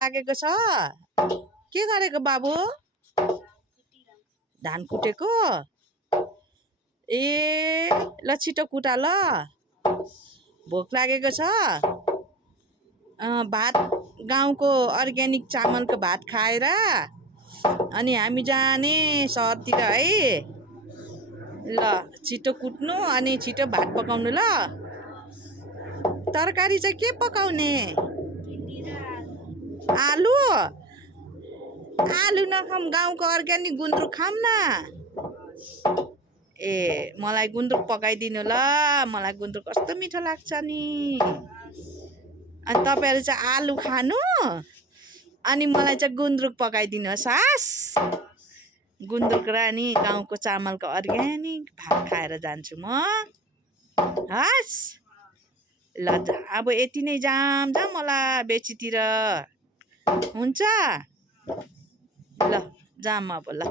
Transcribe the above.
लागेको छ। के गरेको बाबु? धान कुटेको? ए ल छिटो कुटा ल। भोक लागेको छ। भात गाउँको अर्ग्यानिक चामलको भात खाएर अनि हामी जाने सहरतिर है। ल छिटो कुट्नु अनि छिटो भात पकाउनु ल। तरकारी चाहिँ के पकाउने? आलु? आलु नखाऊँ, गाउँको अर्ग्यानिक गुन्द्रुक खाऊँ न। ए मलाई गुन्द्रुक पकाइदिनु ल। मलाई गुन्द्रुक कस्तो मिठो लाग्छ नि। अनि तपाईँहरू चाहिँ आलु खानु अनि मलाई चाहिँ गुन्द्रुक पकाइदिनुहोस् हस्। गुन्द्रुक र नि गाउँको चामलको अर्ग्यानिक भात खाएर जान्छु म हस्। ल अब यति नै जाम होला बेचीतिर। हुन्छ ल जाम अब ल।